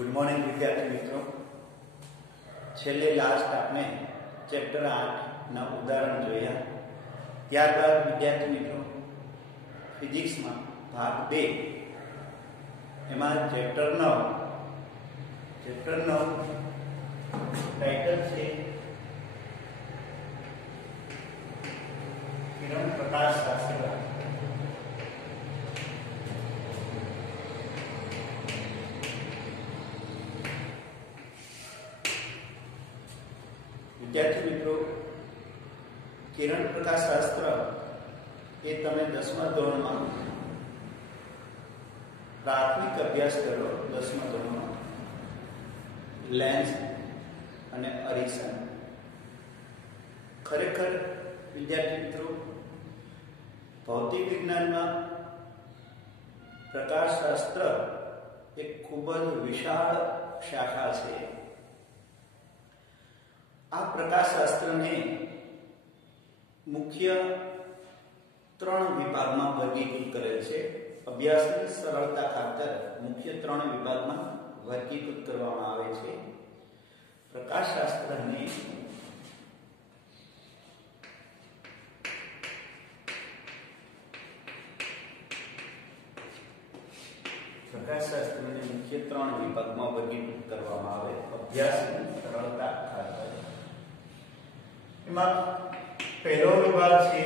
Good morning विद्यार्थी मित्रों। छेल्ले last आपने चैप्टर 8 ना उदाहरण जोया। त्यारबाद विद्यार्थी मित्रों फिजिक्स में भाग 2 एमां चैप्टर 9 टाइटल छे किरण प्रकाश शास्त्र। विद्यार्थी मित्रों किरण प्रकाश शास्त्र ये तमे 10मा धोरण में प्राथमिक अभ्यास करो। 10मा धोरण में लेंस अने अरीसा। खरेखर विद्यार्थी मित्रों भौतिक विज्ञान में प्रकाश शास्त्र एक खूब विशाल शाखा है। आ प्रकाश शास्त्र ने मुख्य 3 विभाग में वर्गीकृत करेल छे। अभ्यास की सरलता खातर मुख्य 3 विभाग में वर्गीकृत करवामां आवे छे। प्रकाश शास्त्र ने मुख्य 3 विभाग में वर्गीकृत करवामां आवे। अभ्यास की सरलता खातर पहलो विभाग है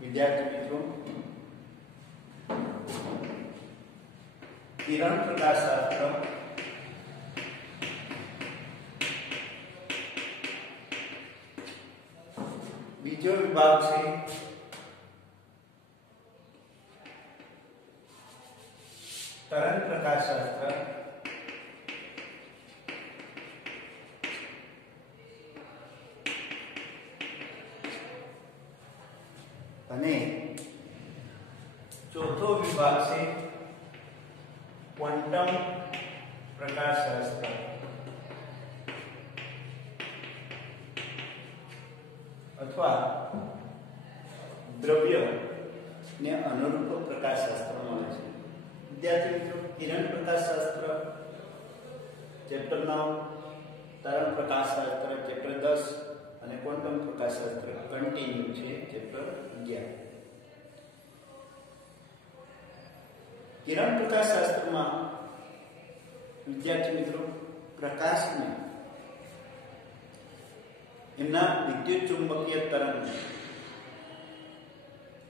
विद्यार्थी मित्रों किरण प्रकाश शास्त्र। बीजो विभाग है तरंग प्रकाश शास्त्र। અને ચોથો વિભાગ છે ક્વોન્ટમ પ્રકાશ શાસ્ત્ર અથવા દ્રવ્ય ને અનુરૂપ પ્રકાશ શાસ્ત્ર મળે છે। વિદ્યાર્થી મિત્રો કિરણ પ્રકાશ શાસ્ત્ર ચેપ્ટર 9, તરંગ પ્રકાશ શાસ્ત્ર ચેપ્ટર 10 અને ક્વોન્ટમ પ્રકાશ શાસ્ત્ર કન્ટિન્યુ છે ચેપ્ટર 11। किरण प्रकाश शास्त्र में विद्यार्थी मित्रों प्रकाश ने एमना विद्युत चुंबकीय तरंग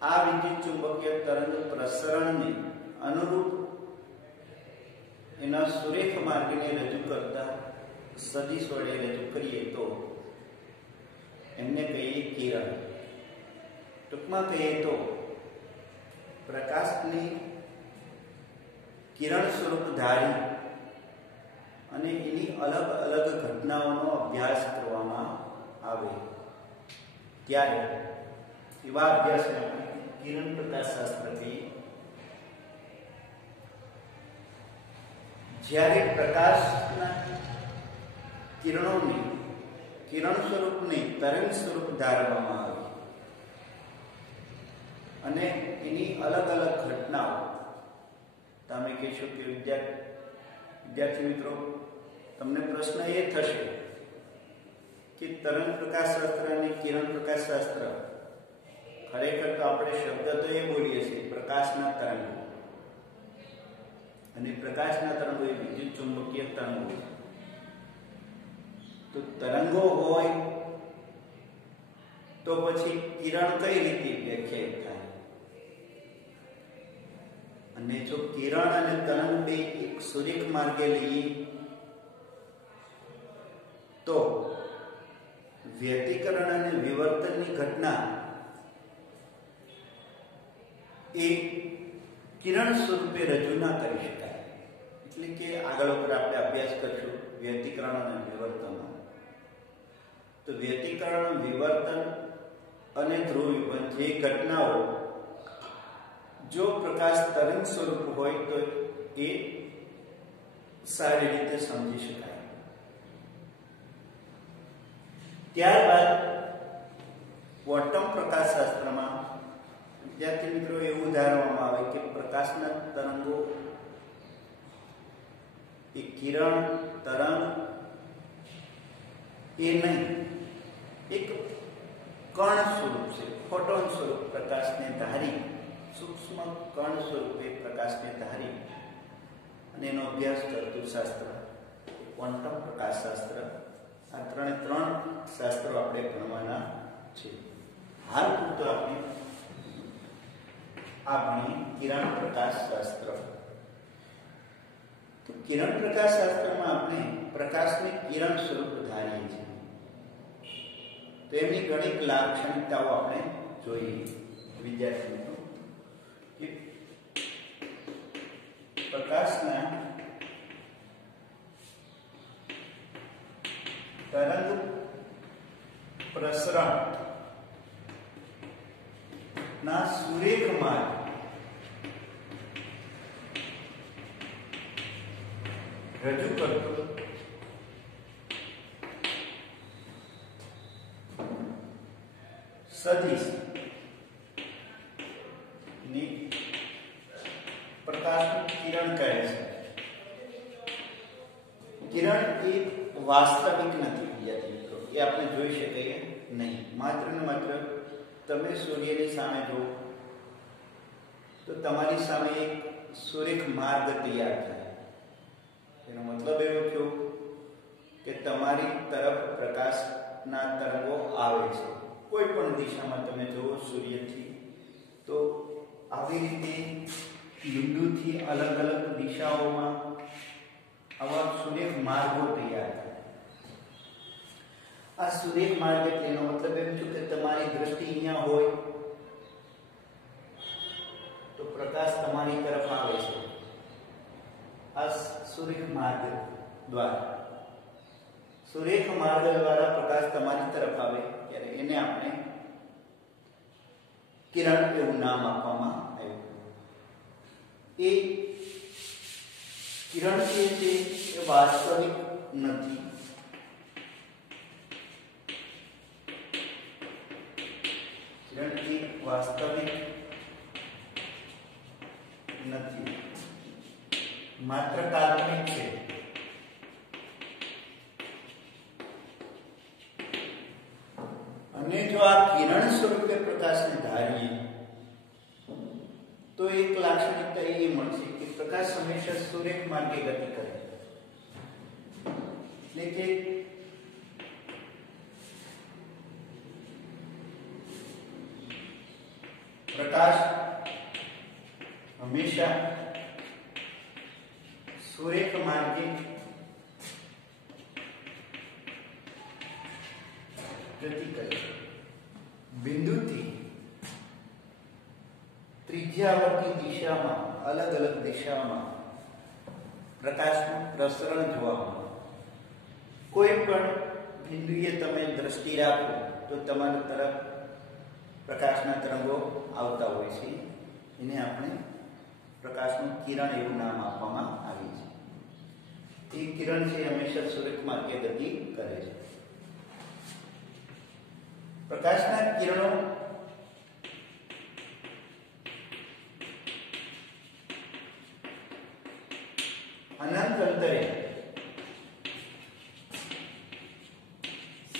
आ विद्युत चुंबकीय तरंग प्रसरण ने अनुरूप एना सुरेख मार्ग ने रजू करता सदिश वडे रजू करिए तो एमने कहिए किरण। टूंकमां कहिए तो प्रकाश ने किरण स्वरूप धारी अने एनी अलग अलग घटनाओनो अभ्यास करवामां आवे त्यारे एवा अभ्यास किरण प्रकाश शास्त्र कहीए। ज्यारे प्रकाशना किरणोने किरण स्वरूप ने तरंग स्वरूप धारवामां आवे अने एनी अलग अलग घटनाओ तमे कहो कि विद्यार्थी मित्रों तमने प्रश्न ये थशे कि तरंग प्रकाश शास्त्र और किरण प्रकाश शास्त्र खरेखर तो आपणे शब्द तो ये बोलीए छीए प्रकाशना तरंगो अने प्रकाशना तरंगो ए विद्युत चुंबकीय तरंगो। तो तरंगो होय तो पछी किरण कई रीते व्याख्यायित थाय अने जो किरण अने तरंग बे एक सुरेख मार्गे लईए तो व्यतिकरण अने विवर्तननी घटना ए किरण स्वरूपे रजू न करी शकाय। એટલે કે આગળ ઉપર આપણે અભ્યાસ કરશું વ્યતિકરણ અને વિવર્તન। તો વ્યતિકરણ વિવર્તન અને ધ્રુવીકરણ જે ઘટનાઓ जो प्रकाश तरंग स्वरूप होय तो ए सारी रीते समझी शकाय। त्यारबाद क्वोंटम प्रकाश शास्त्र में विद्यार्थी मित्रों एवं धारवामां आवे कि પ્રકાશના તરંગો એ કિરણ તરંગ એ નહીં, એક કણ સ્વરૂપ છે, ફોટોન સ્વરૂપ પ્રકાશને ધારી, સૂક્ષ્મ કણ સ્વરૂપે પ્રકાશને ધારી અને એનો અભ્યાસ કરતું શાસ્ત્ર ક્વોન્ટમ પ્રકાશશાસ્ત્ર. આ ત્રણ શાસ્ત્રો આપણે ભણવાના છે. હાલ પૂરતો આપણે આ ભણીએ કિરણ પ્રકાશશાસ્ત્ર. તો કિરણ પ્રકાશશાસ્ત્રમાં આપણે પ્રકાશને કિરણ સ્વરૂપ ધારીએ છીએ. તો એમની ઘણી લાક્ષણિકતાઓ આપણે જોઈએ. વિદ્યાર્થી મિત્રો, કે પ્રકાશના તરંગ પ્રસરણ ના સુરેખ માર્ગ રજૂ કરતો સદિશ ની પ્રકાશનું કિરણ કહે છે. કિરણ એ વાસ્તવિક નથી વિદ્યાર્થી મિત્રો, એ આપણે જોઈ શકીએ નહીં. માત્ર ને માત્ર તમે સૂર્યની સામે જુઓ તો તમારી સામે એક સુરેખ માર્ગ તૈયાર થાય. એનો મતલબ એવો થયો કે તમારી તરફ પ્રકાશના તરંગો આવે છે. કોઈ પણ દિશામાં તમે જુઓ સૂર્યથી, તો આવી રીતે બિંદુથી અલગ અલગ દિશાઓમાં આવા સુરેખ માર્ગો તૈયાર થાય. આ સુરેખ માર્ગ એટલે એનો મતલબ એમ છે કે તમારી દ્રષ્ટિ અહીંયા હોય તો પ્રકાશ તમારી તરફ આવે છે. આ સુરેખ માર્ગ દ્વારા, સુરેખ માર્ગ દ્વારા પ્રકાશ તમારી તરફ આવે ત્યારે એને આપણે કિરણ એવું નામ આપવામાં આવ્યું. એ કિરણ જે છે એ વાસ્તવિક નથી. કિરણ એ વાસ્તવિક નથી, માત્ર કાલ્પનિક છે. અને જો આ કિરણ સ્વરૂપે પ્રકાશને ધારીએ તો એક લાક્ષણિકતા એ મળશે કે પ્રકાશ હંમેશા સુરેખ માર્ગે ગતિ કરે. એટલે કે પ્રકાશ હંમેશા સુરેખ માર્ગે ગતિ કરે. બિંદુથી ત્રિજ્યાવર્તી દિશામાં, અલગ અલગ દિશામાં પ્રકાશનું પ્રસરણ જોવા મળે. કોઈ પણ બિંદુએ તમે દ્રષ્ટિ રાખો તો તમારી તરફ પ્રકાશના તરંગો આવતા હોય છે. એને આપણે પ્રકાશનું કિરણ એવું નામ આપવામાં આવે છે. એ કિરણ છે હંમેશા સુરેખ માર્ગે ગતિ કરે છે. પ્રકાશના કિરણો અનંત અંતરે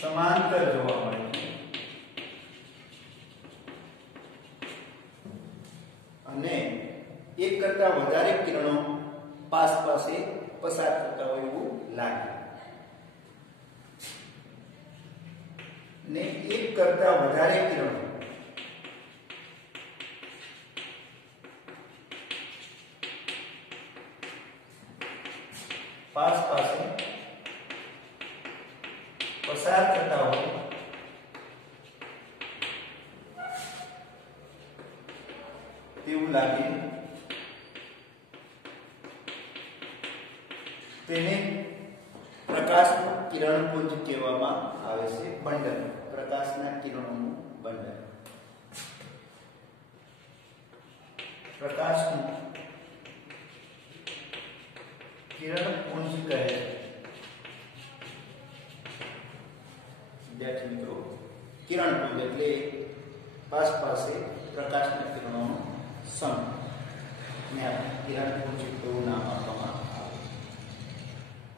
સમાંતર જોવા મળે છે અને એક કરતા વધારે કિરણો પાસ પાસે પસાર થતા હોય એવું લાગે. ને એક કરતા વધારે કિરણો પાસ પાસે પસાર થતા હોય તેવું લાગે. તેને પ્રકાશનું કિરણપુંજ કહેવામાં આવે છે. બંડલ, પ્રકાશના કિરણોનું બંડલ. પ્રકાશનું કિરણપુંજ કહે છે. વિદ્યાર્થી મિત્રો, કિરણપુંજ એટલે પાસ પાસે પ્રકાશના કિરણોનો સમૂહ. ને આપણે કિરણ પુંજ એવું નામ આપવામાં આવે.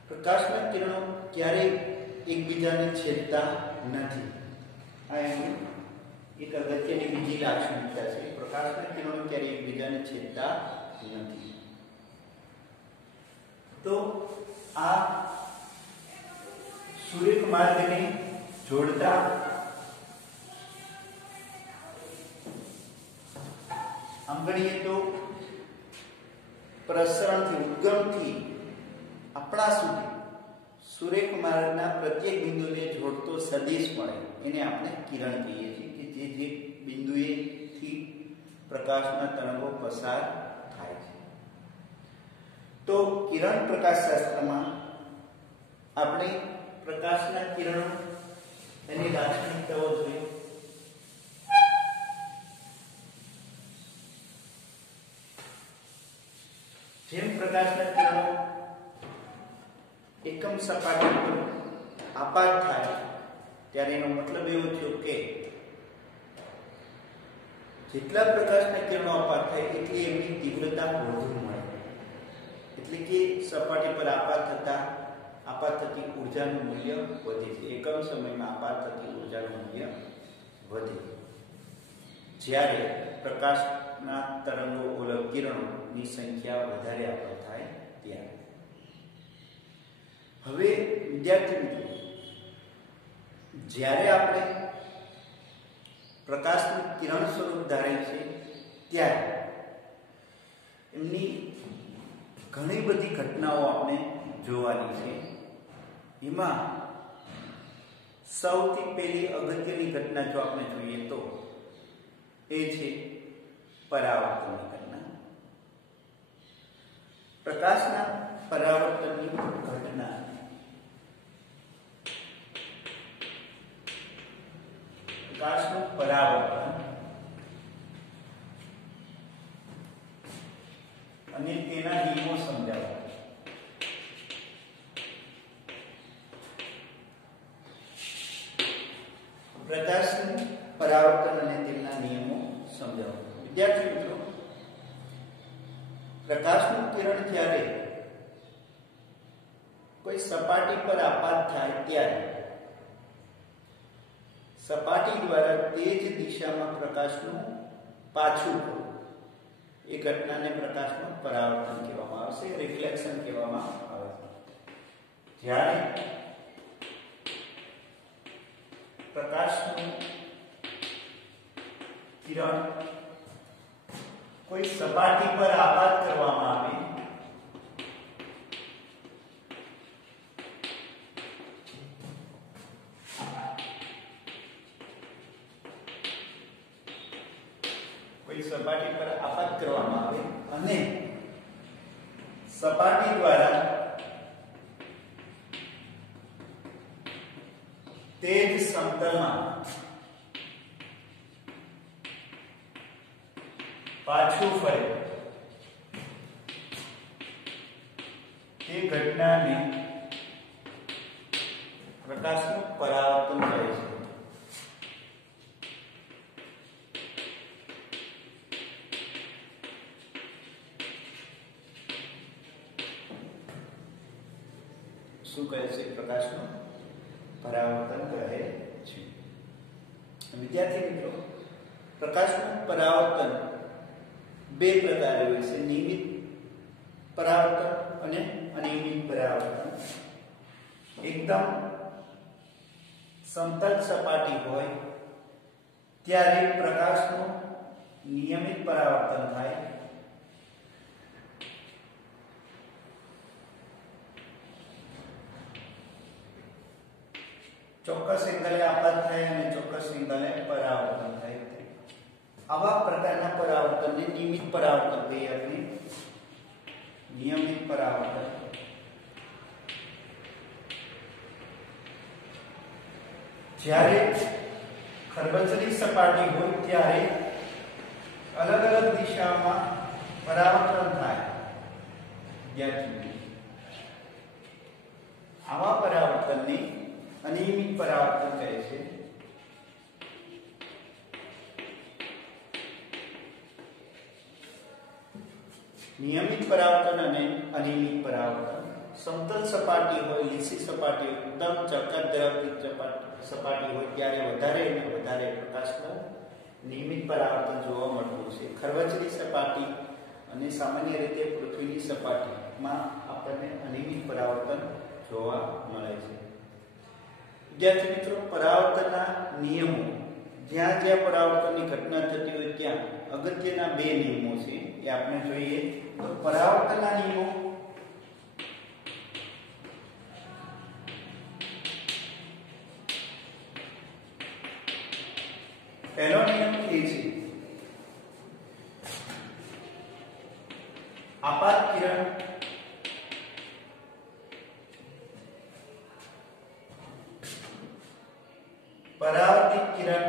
પ્રકાશના કિરણો ક્યારેય એકબીજાને છેદતા નથી. આ એની એક અગત્યની બીજી લાક્ષણિકતા છે. પ્રકાશના કિરણો ક્યારેય એકબીજાને છેદતા નથી. તો આ સૂર્ય માર્ગને જોડતા આમ ગણીએ તો પ્રસરણથી ઉદ્ગમથી આપણા સુધી સૂર્ય માર્ગના પ્રત્યેક બિંદુને જોડતો સદિશ મળે એને આપણે કિરણ કહીએ છીએ કે જે બિંદુએથી પ્રકાશના તરંગો પસાર થાય છે. તો કિરણ પ્રકાશશાસ્ત્રમાં આપણે પ્રકાશના કિરણો એની લાક્ષણિકતાઓ જોઈએ. જેમ પ્રકાશના કિરણો એકમ સપાટી પર આપાત થાય ત્યારે એનો મતલબ એવો થયો કે જેટલા પ્રકાશના કિરણો આપાત થાય એટલી એમની તીવ્રતા વધુ મળે. એટલે કે સપાટી પર આપાત થતી ઉર્જાનું મૂલ્ય વધે છે. એકમ સમયમાં આપાત થતી ઉર્જાનું મૂલ્ય વધે. જ્યારે પ્રકાશના તરંગો કિરણોની સંખ્યા વધારે આપાત થાય ત્યારે. હવે વિદ્યાર્થી મિત્રો, જ્યારે આપણે પ્રકાશનું કિરણ સ્વરૂપ ધારે છે ત્યારે એમની ઘણી બધી ઘટનાઓ આપણે જોવાની છે. એમાં સૌથી પહેલી અગત્યની ઘટના જો આપણે જોઈએ તો એ છે પરાવર્તનની ઘટના. પ્રકાશના પરાવર્તનની ઘટના પ્રકાશનું પરાવર્તન અને તેના નિયમો સમજાવવા. પ્રકાશનું પરાવર્તન અને તેના નિયમો સમજાવવા. વિદ્યાર્થી મિત્રો, પ્રકાશનું કિરણ જ્યારે કોઈ સપાટી પર આપાત થાય ત્યારે સપાટી દ્વારા તે જ દિશામાં પ્રકાશનું પાછું પડવું એ ઘટનાને પ્રકાશનું પરાવર્તન કહેવામાં આવે છે, રિફ્લેક્શન કહેવામાં આવે છે. જ્યારે પ્રકાશનું કિરણ કોઈ સપાટી પર આપાત કરવામાં આવે સપાટી પર આપાત કરવામાં આવે અને સપાટી દ્વારા તે જ સમતલમાં પાછું ફરે તે ઘટનાને પ્રકાશનું પરાવર્તન કહે છે. શું કહે છે? પ્રકાશનું પરાવર્તન કહે છે. વિદ્યાર્થી મિત્રો, પ્રકાશનું પરાવર્તન બે પ્રકારે હોય છે: નિયમિત પરાવર્તન અને અનિયમિત પરાવર્તન. એકદમ સમતલ સપાટી હોય ત્યારે પ્રકાશનું નિયમિત પરાવર્તન થાય. ચોક્કસ એંગલે આપાત થાય અને ચોક્કસ એંગલે પરાવર્તન થાય. આવા પ્રકારના પરાવર્તનને નિયમિત પરાવર્તન કહીએ આપણે. નિયમિત પરાવર્તન. જ્યારે ખરબચડી સપાટી હોય ત્યારે અલગ અલગ દિશામાં પરાવર્તન થાય. આવા પરાવર્તનને અનિયમિત પરાવર્તન કહે છે. નિયમિત પરાવર્તન અને અનિયમિત પરાવર્તન. સમતલ સપાટી હોય, લીસી સપાટી હોય, એકદમ ચળકટ ધરાવતી સપાટી હોય ત્યારે વધારે અને વધારે પ્રકાશનું નિયમિત પરાવર્તન જોવા મળતું છે. ખરવચલી સપાટી અને સામાન્ય રીતે પૃથ્વીની સપાટીમાં આપણને અનિયમિત પરાવર્તન જોવા મળે છે. વિદ્યાર્થી મિત્રો, પરાવર્તનના નિયમો, જ્યાં જ્યાં પરાવર્તનની ઘટના થતી હોય ત્યાં અગત્યના બે નિયમો છે એ આપણે જોઈએ. તો પરાવર્તનના નિયમો પહેલો નિયમ એ છે આપાત કિરણ પરાવર્તિત કિરણ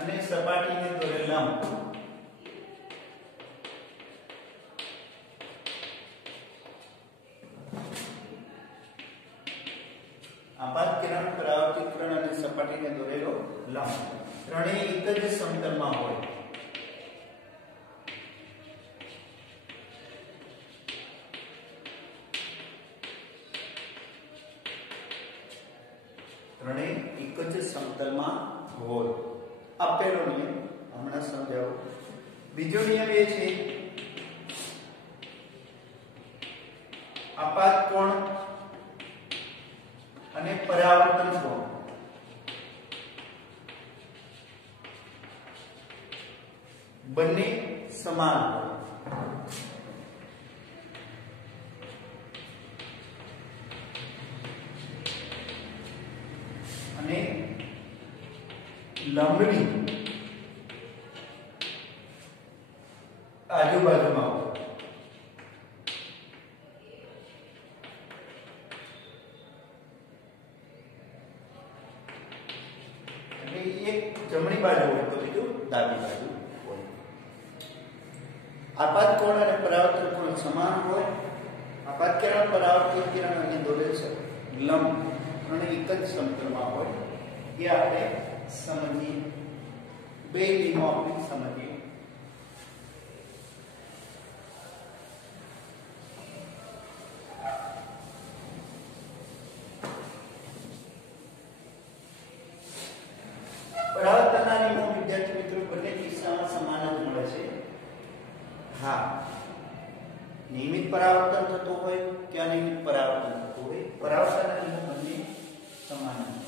અને સપાટીને દોરેલ લંબ આપાત કિરણ, પરાવર્તિત કિરણ અને સપાટીને દોરેલો લંબ ત્રણેય એક જ સમતલમાં હોય. ત્રણેય એક જ સમતલમાં હોય. આ પહેલો નિયમ હમણાં સમજાવું. બીજો નિયમ એ છે આપાત કોણ અને પરાવર્તન કોણ બંને સમાન હોય. અને લંબની આજુબાજુમાં હોય. એક જમણી બાજુ હોય તો બીજું ડાબી બાજુ હોય. આપાત કોણ અને પરાવર્તન કોણ સમાન હોય. આપાત કિરણ, પરાવર્તિત કિરણ અને દોરેલ લંબ અને એક જ સમતલમાં હોય. એ આપણે સમજીએ. બે નિયમો આપણે સમજીએ. પરાવર્તનના નિયમો વિદ્યાર્થી મિત્રો બંને કિસ્સામાં સમાન જ મળે છે. હા, નિયમિત પરાવર્તન થતું હોય કે અનિયમિત પરાવર્તન થતું હોય, પરાવર્તનના નિયમો બંને સમાન છે.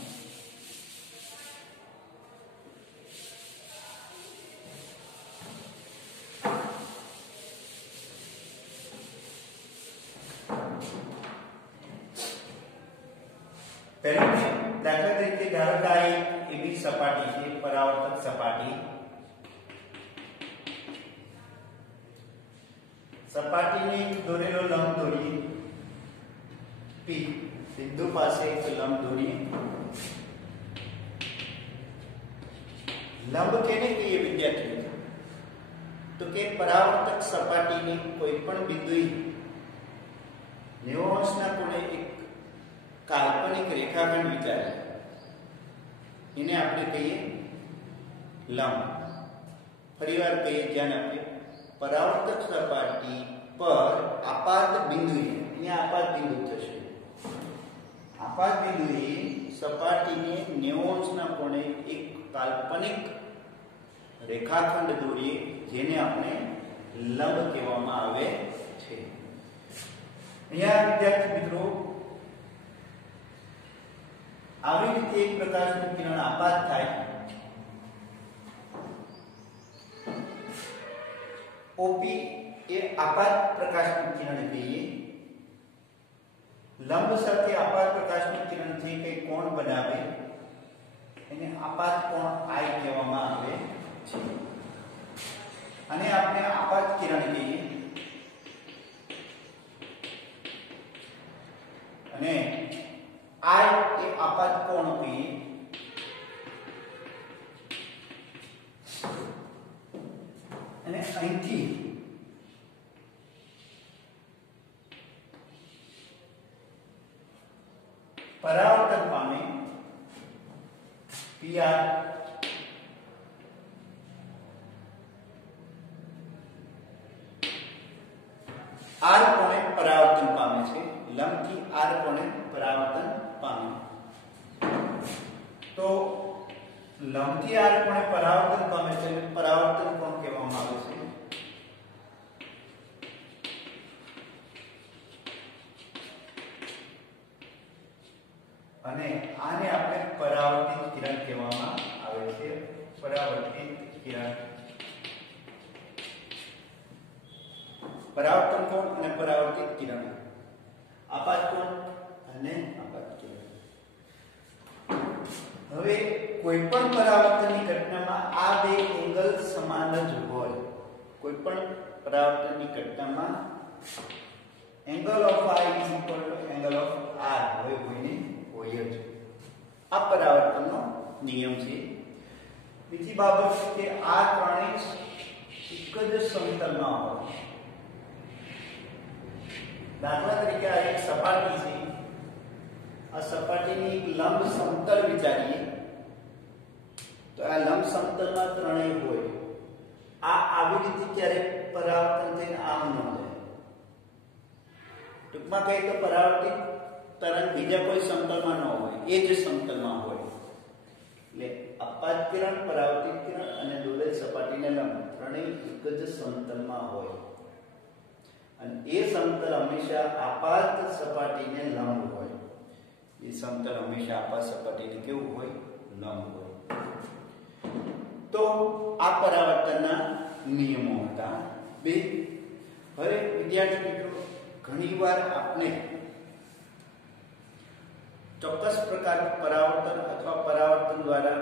પહેલું દાખલા તરીકે ધારો કે આ એવી સપાટી છે, પરાવર્તક સપાટી. સપાટીને દોરેલો લંબ દોરીએ. પી બિંદુ પાસે એક લંબ દોરીએ. લંબ કેને કહીએ વિદ્યાર્થી મિત્રો? તો કે પરાવર્તક સપાટીની કોઈ પણ બિંદુએ 90 અંશના ખૂણે એક કાલ્પનિક રેખાખંડ વિચારીએ. એને આપણે કહીએ લંબ. ફરીવાર કહીએ, જ્યાં આપણે પરાવર્તક સપાટી પર આપાત બિંદુએ, અહીંયા આપાત બિંદુ થશે, આપાત બિંદુએ સપાટીને 90 અંશના ખૂણે એક કાલ્પનિક રેખાખંડ દોરીએ, જેને આપણે લંબ કહેવામાં આવે છે. અહીંયા વિદ્યાર્થી મિત્રો આવી રીતે એક પ્રકાશનું કિરણ આપાત થાય. ઓપી એ આપાત પ્રકાશનું કિરણ કહીએ. લંબ સાથે આપાત પ્રકાશનું કિરણ થી કઈ કોણ બનાવે એને આપાત કોણ I કહેવામાં આવે છે. અને આપણે આપાત કિરણ કહીએ. અને I એ આપાત કોણ કહીએ. અને અહીંથી પરાવર્તન પામે PR આર કોણે પરાવર્તન પામે છે, લંબથી આર કોણે પરાવર્તન પામે, તો લંબથી આર કોણે પરાવર્તન પામે છે એટલે પરાવર્તન કોણ કહેવામાં આવે છે. અને આને આપણે પરાવર્તિત કિરણ કહેવામાં આવે છે. પરાવર્તિત કિરણ, પરાવર્તન કોણ અને પરાવર્તિત કિરણ, આપાત કોણ અને આપાત કિરણ. હવે કોઈ પણ પરાવર્તનની ઘટનામાં આ બે એંગલ સમાન જ હોય. કોઈ પણ પરાવર્તનની ઘટનામાં angle of I is equal to angle of R હોય જ. આ પરાવર્તનનો નિયમ છે. બીજી બાબત કે આ ત્રણેય એક જ સમતલમાં હોય. દાખલા તરીકે આ એક સપાટી છે, આ સપાટીની એક લંબ સમતલ વિચારીએ તો આ લંબ સમતલમાં ત્રણેય હોય. આ આવી રીતે ક્યારે પરાવર્તન થઈને આમ ન જાય. ટૂંકમાં કહીએ તો પરાવર્તિત તરંગ બીજા કોઈ સમતલમાં ન હોય, એ જ સમતલમાં હોય. એટલે આપાત કિરણ, પરાવર્તિત કિરણ અને દોરેલ સપાટીને લંબ ત્રણેય એક જ સમતલમાં હોય. અને એ સમતલ હંમેશા આપાત સપાટીને લંબ હોય. એ સમતલ હંમેશા આપાત સપાટીને કેવું હોય? લંબ હોય. તો આ પરાવર્તનના નિયમો હતા બે. હવે વિદ્યાર્થી મિત્રો, ઘણીવાર આપણે ચોક્કસ પ્રકારનું પરાવર્તન અથવા પરાવર્તન દ્વારા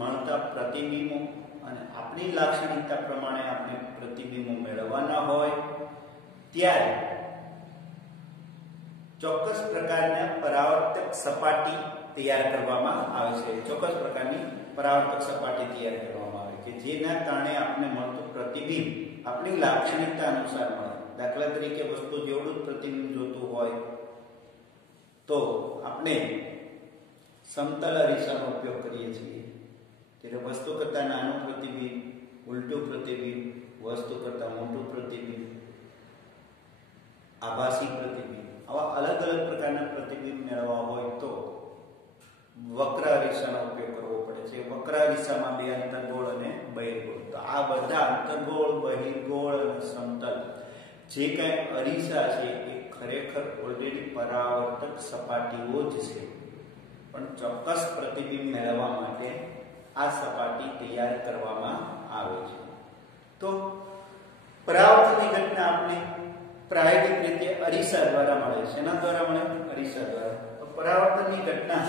મળતા પ્રતિબિંબો અને આપણી લાક્ષણિકતા પ્રમાણે આપણે પ્રતિબિંબો મેળવવાના હોય ત્યારે ચોક્કસ પ્રકારના પરાવર્તક સપાટી તૈયાર કરવામાં આવે છે. ચોક્કસ પ્રકારની પરાવર્તક સપાટી તૈયાર કરવામાં આવે કે જેના કારણે આપણે મળતું પ્રતિબિંબ આપણી લાક્ષણિકતા અનુસાર મળે. દાખલા તરીકે વસ્તુ જેવડું જ પ્રતિબિંબ જોતું હોય તો આપણે સમતલ અરીસાનો ઉપયોગ કરીએ છીએ. ત્યારે વસ્તુ કરતાં નાનું પ્રતિબિંબ, ઉલટું પ્રતિબિંબ, વસ્તુ કરતાં મોટું પ્રતિબિંબ, આભાસી પ્રતિબિંબ, આવા અલગ અલગ પ્રકારના પ્રતિબિંબ મેળવવા હોય તો વક્ર અરીસાનો ઉપયોગ કરવો પડે છે. વક્ર અરીસામાં બે અંતર્ગોળ અને બહિર્ગોળ. તો આ બધા અંતર્ગોળ, બહિર્ગોળ અને સમતલ જે કાંઈ અરીસા છે એ ખરેખર ઓલરેડી પરાવર્તક સપાટીઓ જ છે, પણ ચોક્કસ પ્રતિબિંબ મેળવવા માટે આ સપાટી તૈયાર કરવામાં આવે છે. તો પરાવર્તનની ઘટના આપણે પ્રાયોગિક રીતે અરીસા દ્વારા મળે છે. એના દ્વારા મળે? અરીસા દ્વારા. તો પરાવર્તનની ઘટના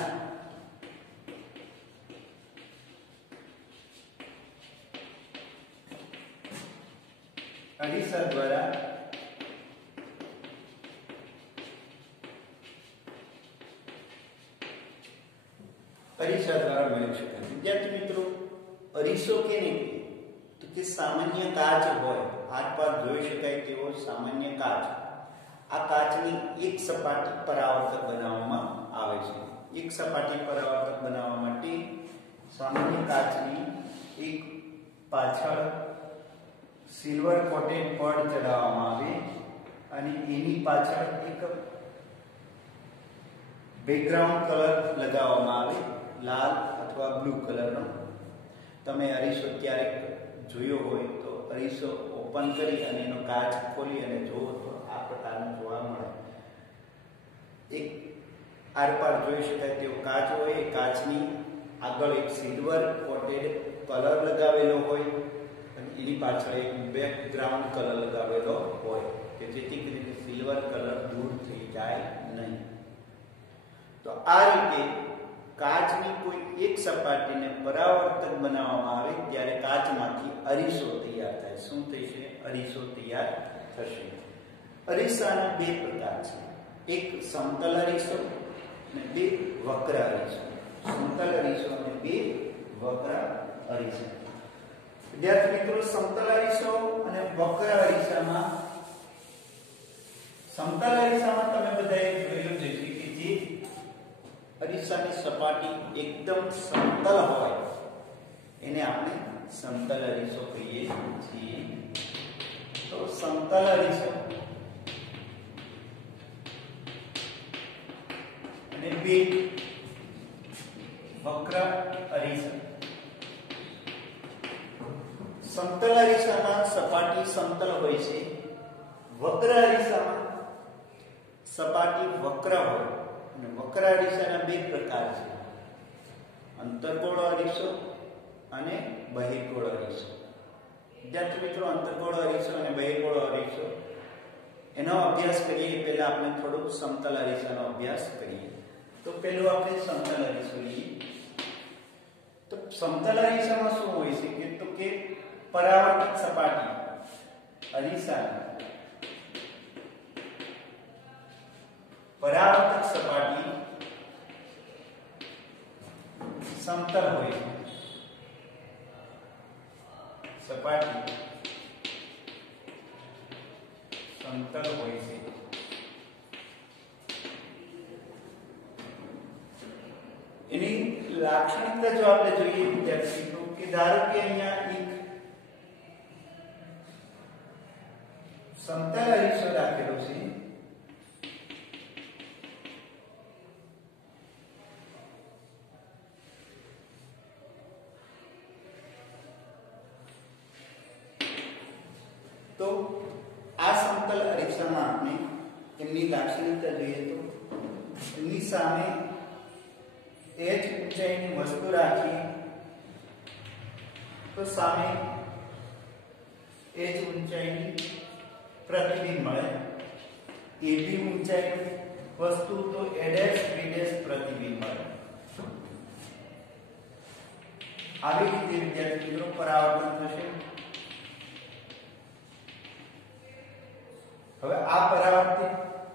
અરીસા દ્વારા મેળવી શકાય. વિદ્યાર્થી મિત્રો, અરીસો કેને કહીએ? તો કે સામાન્ય કાચ હોય, આરપાર જોઈ શકાય તેવો સામાન્ય કાચ. આ કાચની એક સપાટી પરાવર્તક બનાવવામાં આવે છે. એક સપાટી પરાવર્તક બનાવવા માટે સામાન્ય કાચની એક પાછળ સિલ્વર કોટેડ પડ ચડાવવામાં આવે અને એની પાછળ એક બેકગ્રાઉન્ડ કલર લગાવવામાં આવે, લાલ અથવા બ્લુ કલરનો. તમે અરીસો ક્યારેક જોયો હોય તો અરીસો ઓપન કરી અને એનો કાચ ખોલી અને જુઓ તો આ પ્રકારનું જોવા મળે. એક આરપાર જોઈ શકાય તેવો કાચ હોય, એ કાચની આગળ એક સિલ્વર કોટેડ કલર લગાવેલો હોય અને એની પાછળ એક બેકગ્રાઉન્ડ કલર લગાવેલો હોય કે જેથી કરીને સિલ્વર કલર દૂર થઈ જાય નહીં. તો આ રીતે કાચની કોઈ એક સપાટીને પરાવર્તક બનાવવામાં આવે ત્યારે કાચમાંથી અરીસો તૈયાર થાય. શું થશે? અરીસો તૈયાર થશે. અરીસાના બે પ્રકાર છે, એક સમતલ અરીસો અને બે વક્ર અરીસો. સમતલ અરીસો અને બે વક્ર અરીસો. વિદ્યાર્થી મિત્રો, સમતલ અરીસો અને વક્ર અરીસામાં, સમતલ અરીસામાં તમે બધાએ જોયું જ છે કે જે અરીસાની સપાટી એકદમ સમતલ હોય એને આપણે સમતલ અરીસો કહીએ છીએ. તો સમતલ અરીસો પ્રતિબિંબ વક્ર અરીસા. સમતલ અરીસામાં સપાટી સમતલ હોય છે, વક્ર અરીસામાં સપાટી વક્ર હોય. અને વક્ર અરીસાના બે પ્રકાર છે, અંતર્ગોળ અરીસો અને બહિર્ગોળ અરીસો. વિદ્યાર્થી મિત્રો, અંતર્ગોળ અરીસો અને બહિર્ગોળ અરીસો એનો અભ્યાસ કરીએ પહેલા આપણે થોડુંક સમતલ અરીસાનો અભ્યાસ કરીએ. તો પહેલું આપણે સમતલ અરીસો લઈએ. તો સમતલ અરીસામાં શું હોય છે કે પરાવર્તક સપાટી અરીસાની પરાવર્તક સપાટી સમતલ હોય છે. સપાટી સમતલ હોય છે. એની લાક્ષણિકતા જો આપણે જોઈએ વિદ્યાર્થી તો કે ધારો કે અહીંયા એક સમતલ અરીસો રાખેલો છે. તો આ સમતલ અરીસામાં આપણે એમની લાક્ષણિકતા જોઈએ તો એમની સામે h ઊંચાઈની વસ્તુ રાખીએ તો સામે h ઊંચાઈની પ્રતિબિંબ મળે. ab ઊંચાઈની વસ્તુ તો a' b' પ્રતિબિંબ મળે. આવી રીતે વિદ્યાર્થી મિત્રો પરાવર્તન થશે. હવે આ પરાવર્તિત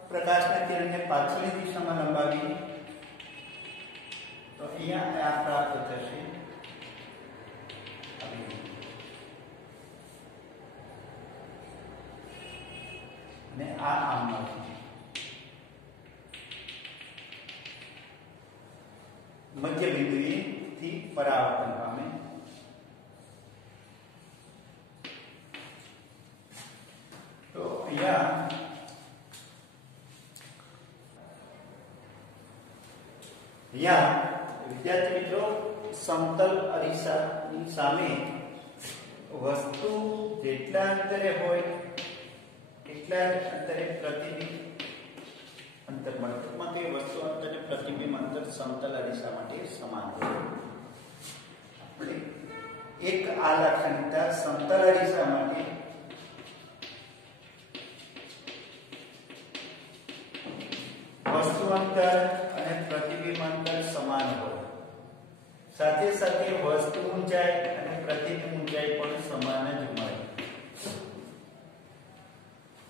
પ્રકાશના કિરણને પાછળની દિશામાં લંબાવી તો અહીંયા આ પ્રાપ્ત થશે. અને આ આમ મળશે. મધ્ય બિંદુએથી પરાવર્તન પામે. તો અહીંયા વિદ્યાર્થી મિત્રો સમતલ અરીસાની સામે વસ્તુ જેટલા અંતરે હોય એટલા અંતરે પ્રતિબિંબ અંતર મળે. ટૂંકમાં તે વસ્તુ અંતર અને પ્રતિબિંબ અંતર સમતલ અરીસા માટે સમાન હોય. આપણે એક આ લાક્ષણિકતા સમતલ અરીસા માટે વસ્તુ અંતર અને પ્રતિબિંબ અંતર સમાન હોય, સાથે સાથે વસ્તુ ઊંચાઈ અને પ્રતિબિંબ ઊંચાઈ પણ સમાન જ મળે.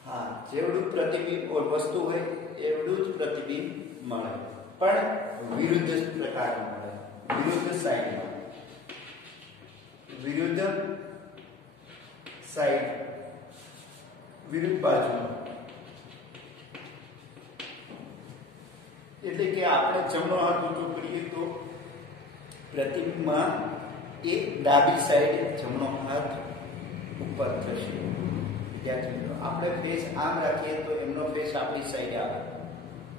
હા, જેવડું પ્રતિબિંબ વસ્તુ હોય એવડું જ પ્રતિબિંબ મળે, પણ વિરુદ્ધ પ્રકારનું મળે, વિરુદ્ધ સાઈડમાં, વિરુદ્ધ સાઈડ, વિરુદ્ધ બાજુમાં. એટલે કે આપણે જમણો હાથ ઊંચો કરીએ તો પ્રતિબિંબમાં એ ડાબી સાઈડ જમણો હાથ ઉપર થશે. વિદ્યાર્થી મિત્રો, આપણે ફેસ આમ રાખીએ તો એમનો ફેસ આપણી સાઈડ આવે,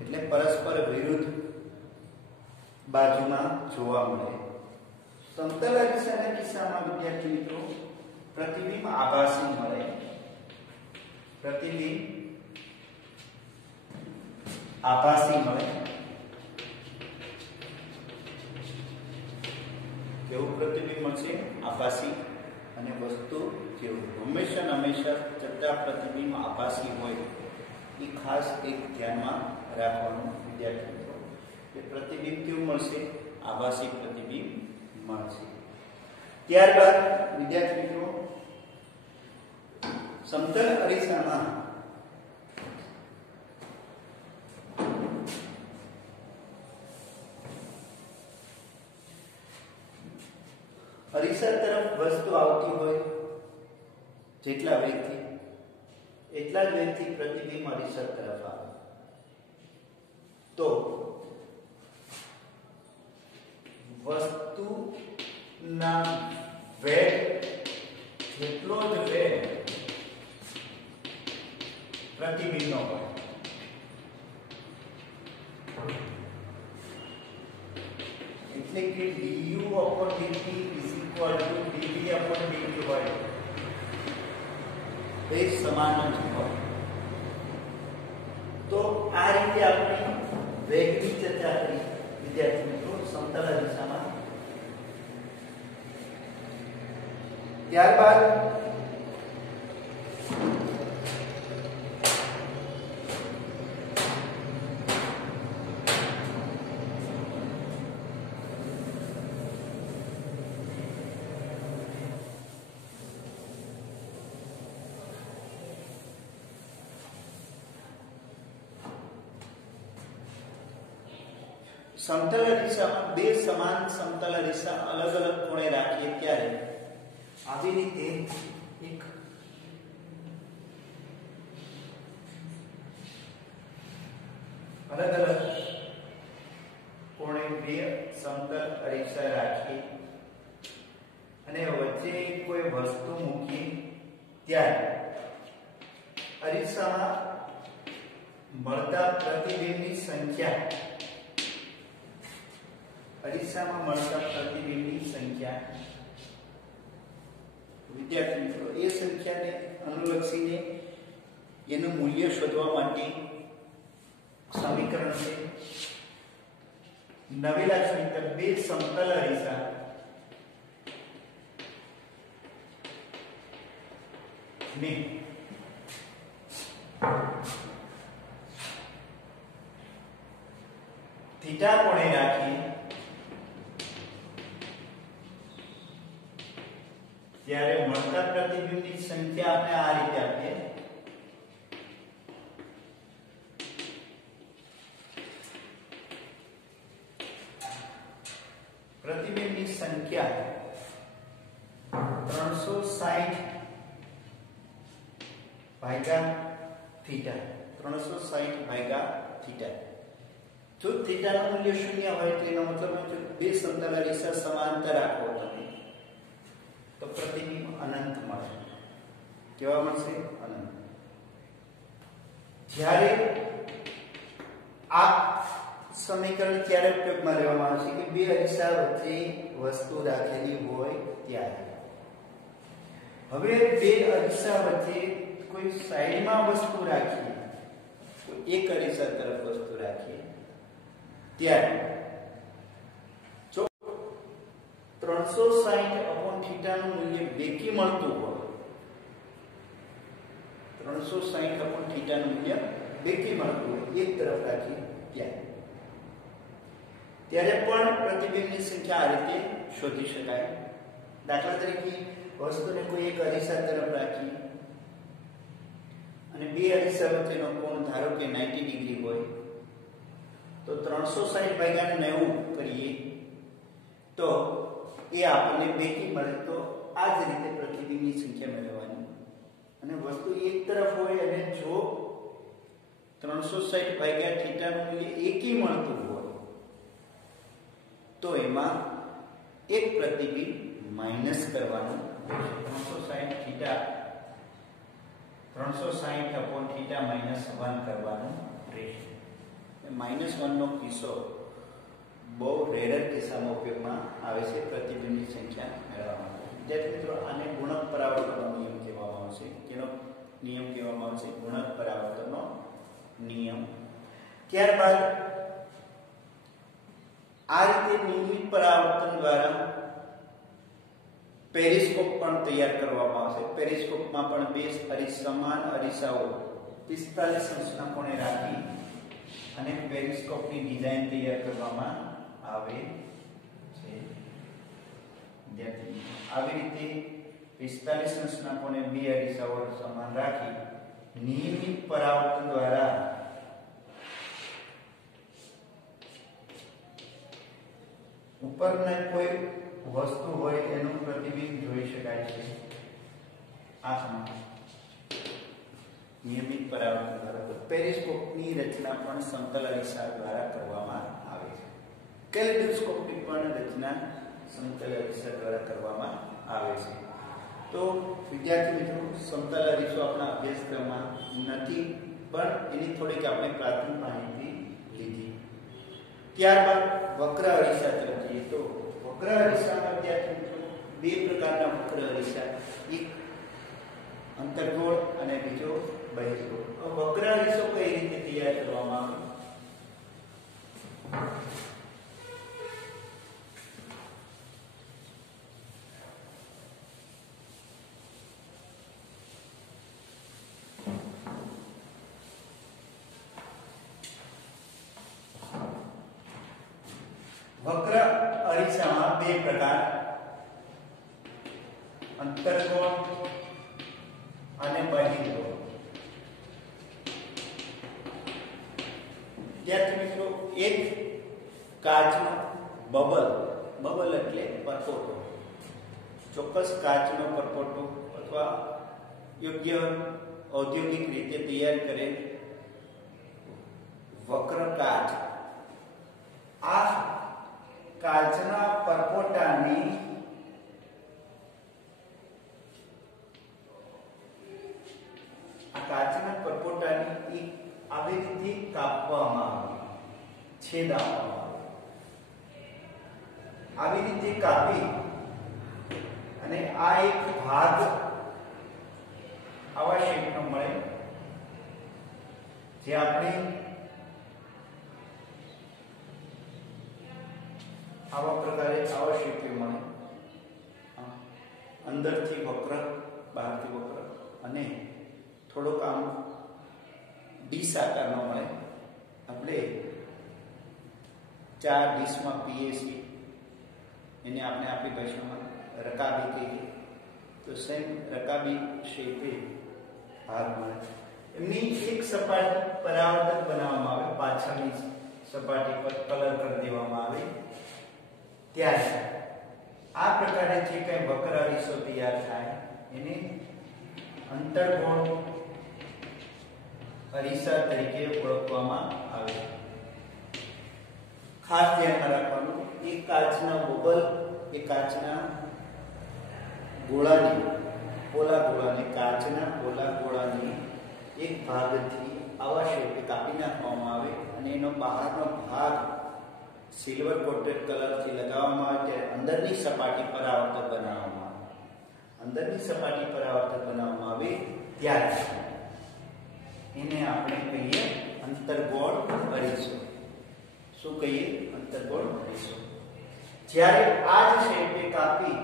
એટલે પરસ્પર વિરુદ્ધ બાજુમાં જોવા મળે. સમતલ અરીસાના કિસ્સામાં વિદ્યાર્થી મિત્રો પ્રતિબિંબ આભાસી મળે. પ્રતિબિંબ આભાસી મળે. કેવું પ્રતિબિંબ મળશે? આભાસી. અને વસ્તુ જેવું હંમેશા જતા પ્રતિબિંબ આભાસી હોય એ ખાસ એક ધ્યાનમાં રાખવાનું વિદ્યાર્થી મિત્રો. કે પ્રતિબિંબ કેવું મળશે? આભાસી પ્રતિબિંબ મળશે. ત્યારબાદ વિદ્યાર્થી મિત્રો સમતલ અરીસામાં અરીસા તરફ વસ્તુ આવતી હોય જેટલા વેગથી એટલા જ વેગથી પ્રતિબિંબ અરીસા તરફ આવે. તો વસ્તુના વેગ જેટલો જ વેગ પ્રતિબિંબનો હોય એટલે કે du/dt dv/dt હોય એ સમાન જ હોય. તો આ રીતે આપણે વેગની ચર્ચા કરી વિદ્યાર્થી મિત્રો સમતલ દિશામાં. ત્યારબાદ સમતલ દિશામાં બે સમાન સમતલ દિશા અલગ અલગ ખૂણે રાખીએ ત્યારે આવી રીતે એક અલગ અલગ ખૂણે બે સમતલ અરીસા રાખી અને વચ્ચે કોઈ વસ્તુ મૂકી ત્યારે અરીસામાં મળતા પ્રતિબિંબની સંખ્યા અરીસામાં મળતા પ્રતિબિંબની સંખ્યા વિદ્યાર્થી મિત્રો એ સંખ્યાને અનુલક્ષીને એનું મૂલ્ય શોધવા માટે સમીકરણ છે. નવી લાક્ષણિકતા બે સમતલ અરીસા ને થીટા કોણે રાખી ત્યારે મળતા પ્રતિબિંબની સંખ્યા આપણે આ રીતે આપીએ. પ્રતિબિંબની સંખ્યા 360 ભાગ્યા થીટા 360 ભાગ્યા થીટા. જો થીટાનું મૂલ્ય 0 હોય તેનો મતલબ બે સમતલ અરીસા સમાંતર રાખો તમે તો પ્રતિબિંબ અનંત મળશે. કેવા મળશે? અનંત. જ્યારે આ સમીકરણ ત્યારે ઉપયોગમાં લેવામાં આવશે કે બે અરીસા વચ્ચે વસ્તુ રાખેલી હોય ત્યારે. હવે બે અરીસા વચ્ચે કોઈ સાઈડમાં વસ્તુ રાખીએ, કોઈ એક અરીસા તરફ વસ્તુ રાખીએ ત્યારે જો 360/θ નું મૂલ્ય બેકી મળતું હોય, 360/θ નું મૂલ્ય બેકી મળતું હોય એક તરફ રાખી ત્યારે પણ પ્રતિબિંબની સંખ્યા આ રીતે શોધી શકાય. દાખલા તરીકે વસ્તુને કોઈ એક અરીસા તરફ રાખી અને બે અરીસા વચ્ચેનો કોણ ધારો કે 90 ડિગ્રી હોય તો 360/90 કરીએ તો એ આપણને બેકી મળે. તો આ જ રીતે પ્રતિબિંબની સંખ્યા મેળવવાની. અને વસ્તુ એક તરફ હોય અને જો 360/θ નું મૂલ્ય એકી મળતું હોય તો એમાં એક પ્રતિબિંબ માઈનસ કરવાનું રહેશે. 360/θ -1 કરવાનું રહેશે. -1 નો કિસ્સો બહુ રેર કિસ્સામાં ઉપયોગમાં આવે છે પ્રતિબિંબની સંખ્યા મેળવવા માટે. વિદ્યાર્થી મિત્રો આને ગુણક પરાવર્તનનો નિયમ કહેવામાં આવશે. કેનો નિયમ કહેવામાં આવશે? ગુણક પરાવર્તનનો નિયમ. ત્યારબાદ આ રીતે નિયમિત પરાવર્તન દ્વારા પેરિસ્કોપ પણ તૈયાર કરવામાં આવશે. પેરિસ્કોપમાં પણ બે સમાન અરીસાઓ 45 અંશના કોણે રાખી અને પેરિસ્કોપની ડિઝાઇન તૈયાર કરવામાં આવે છે. આવી રીતે 45 અંશના કોણે બે અરીસાઓ સમાન રાખી નિયમિત પરાવર્તન દ્વારા ઉપરને કોઈ વસ્તુ હોય એનું પ્રતિબિંબ જોઈ શકાય છે. આમાં નિયમિત પરાવર્તન દ્વારા પેરિસ્કોપની રચના પણ સમતલ અરીસા દ્વારા કરવામાં આવે છે. કેલેડોસ્કોપની પણ રચના સમતલ અરીસા દ્વારા કરવામાં આવે છે. તો વિદ્યાર્થી મિત્રો સમતલ અરીસો આપણા અભ્યાસક્રમમાં નથી પણ એની થોડીક આપણે પ્રાથમિક માહિતી લીધી. ત્યારબાદ વક્ર અરીસા તરફ જઈએ તો વક્ર અરીસામાં વિદ્યાર્થી મિત્રો બે પ્રકારના વક્ર અરીસા, એક અંતર્ગોળ અને બીજો બહિર્ગોળ. વક્ર અરીસો કઈ રીતે તૈયાર કરવામાં આવે? વક્ર અરીસામાં બે પ્રકાર, અંતર્ગોળ અને બહિર્ગોળ. વિદ્યાર્થી મિત્રો, એક કાચનો બબલ એટલે પરપોટો, ચોક્કસ કાચનો પરપોટો અથવા યોગ્ય ઔદ્યોગિક રીતે તૈયાર કરેલ વક્ર કાચ, આ કાચના પરપોટાની આવી રીતે કાપવામાં આવે, છેદ આપવામાં આવે. આવી રીતે કાપી અને આ એક ભાગ આવા શેપનો મળે, જે આપણે આવા પ્રકારે આવા શેપે મળે, અંદરથી વક્ર બહારથી વક્ર અને થોડોક આમ ડીશ આકારનો મળે. આપણે 4 ડીશમાં પીએ છીએ, એને આપણે આપણી ભાષામાં રકાબી કહીએ, તો સેમ રકાબી શેપે ભાગ મળે. એમની એક સપાટી પરાવર્તક બનાવવામાં આવે, પાછળની સપાટી પર કલર કરી દેવામાં આવે. ત્યારે આ પ્રકારે જે કંઈ વક્ર અરીસો તૈયાર થાય એને અંતર્ગોળ અરીસા તરીકે ઓળખવામાં આવે. ખાસ ધ્યાનમાં રાખવાનું, એક કાચના બબલ, એક કાચના ગોળાની પોલા ગોળાની, કાચના પોલા ગોળાની એક ભાગથી આવા શેપે કાપી નાખવામાં આવે અને એનો બહારનો ભાગ સિલ્વર કોટેડ કલરથી લગાવવામાં આવે. ત્યારે અંદરની સપાટી પર આવર્તક બનાવવામાં આવે. અંદરની સપાટી પર આવર્તક બનાવવામાં આવે ત્યારે એને આપણે કહીએ અંતર્ગોળ અરીસો. શું કહીએ? અંતર્ગોળ અરીસો. જ્યારે આ જ શેપે કાપી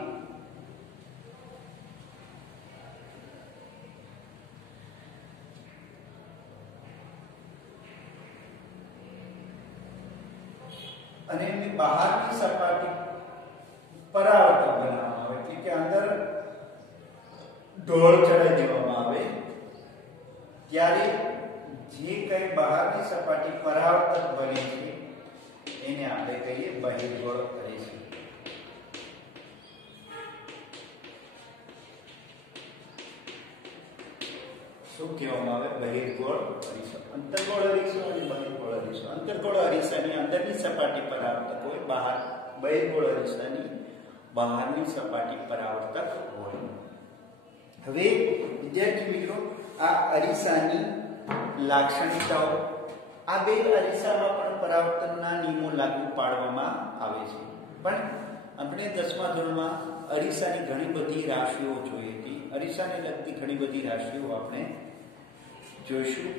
અને એની બહારની સપાટી પરાવર્તક બનાવવામાં આવે, એટલે કે અંદર ઢોળ ચડાવી દેવામાં આવે. ત્યારે જે કંઈ બહારની સપાટી પરાવર્તક બને છે એને આપણે કહીએ બહિર્ગોળ અરીસો. શું કહેવામાં આવે? બહિર્ગોળ અરીસો. અંતર્ગોળ અરીસો અને બહિર્ગોળ અરીસો. અંતર્ગોળ અરીસાની અંદરની સપાટી પરાવર્તક હોય, બહિર્ગોળ અરીસાની બહારની સપાટી પરાવર્તક હોય. હવે વિદ્યાર્થી મિત્રો, આ અરીસાની લાક્ષણિકતાઓ, આ બે અરીસામાં પણ પરાવર્તનના નિયમો લાગુ પાડવામાં આવે છે. પણ આપણે 10મા ધોરણમાં અરીસાની ઘણી બધી રાશિઓ જોઈ હતી. અરીસાને લગતી ઘણી બધી રાશિઓ આપણે જોઈશું.